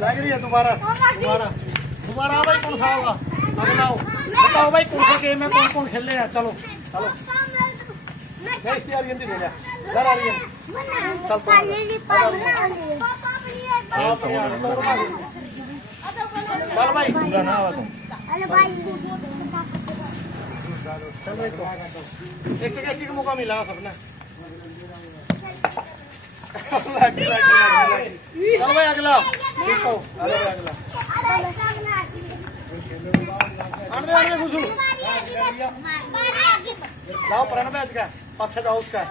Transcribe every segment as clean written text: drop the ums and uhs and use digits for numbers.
लग रही है दोबारा दोबारा दोबारा भाई कौन सा होगा बताओ बताओ भाई कौन सा गेम है कौन कौन खेलने हैं चलो चलो इसकी आर्यन दे दे घर आ रही है चल चल भाई पूरा ना आवा तुम एक एक मौका मिला सबने चल भाई अगला देखो अगला जाओ प्रण बैठ का पाछे जाओ उसका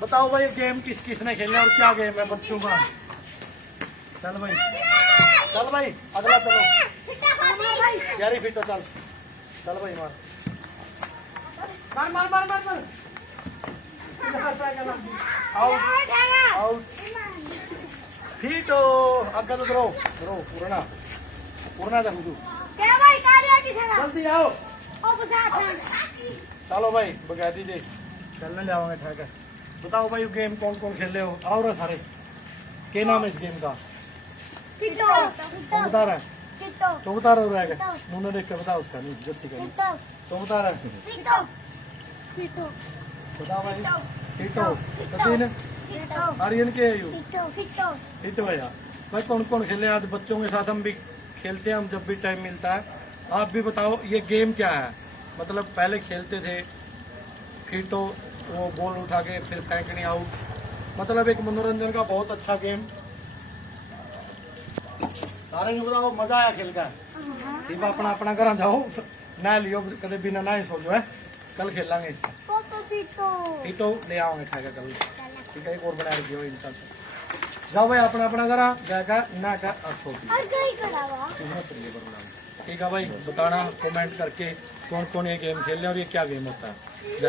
बताओ भाई गेम किस किसने खेलना और क्या गेम है बच्चों का चल भाई अगला चलो यारी फिटो चल चल भाई मार मार मार मार मार आउट आउट फिटो अग्गा तो रो रो पूर्ण पूर्ण देखो तू जल्दी आओ चलो भाई बगैदी दे चलने ले आओगे ठीक है बताओ भाई गेम कौन कौन खेल रहे हो आओ रे सारे क्या नाम है इस गेम का बता रहा है तो बता रहा रहेगा मुंह देख के बताओ उसका नहीं जल्दी कर तो बता रहा है बताओ भाई हिटो तीन आर्यन के है यू हिटो है यार भाई कौन कौन खेले आज बच्चों के साथ हम भी खेलते हैं हम जब भी टाइम मिलता है आप भी बताओ ये गेम क्या है मतलब पहले खेलते थे हिटो वो बॉल उठा के फिर फेंकनी आउट मतलब एक मनोरंजन का बहुत अच्छा गेम सारे ने बताओ मजा आया खेल का ठीक अपना अपना घर जाओ ना लियो कदे बिना ना ही सोचो है कल खेलेंगे हिटो ले आओगे खाएगा कल ठीक है एक और बना रखियो इंसान जाओ भाई अपना अपना घर जाएगा ना का ठीक है भाई बताना कमेंट करके कौन कौन ये गेम खेल रहे हैं और ये क्या गेम होता है।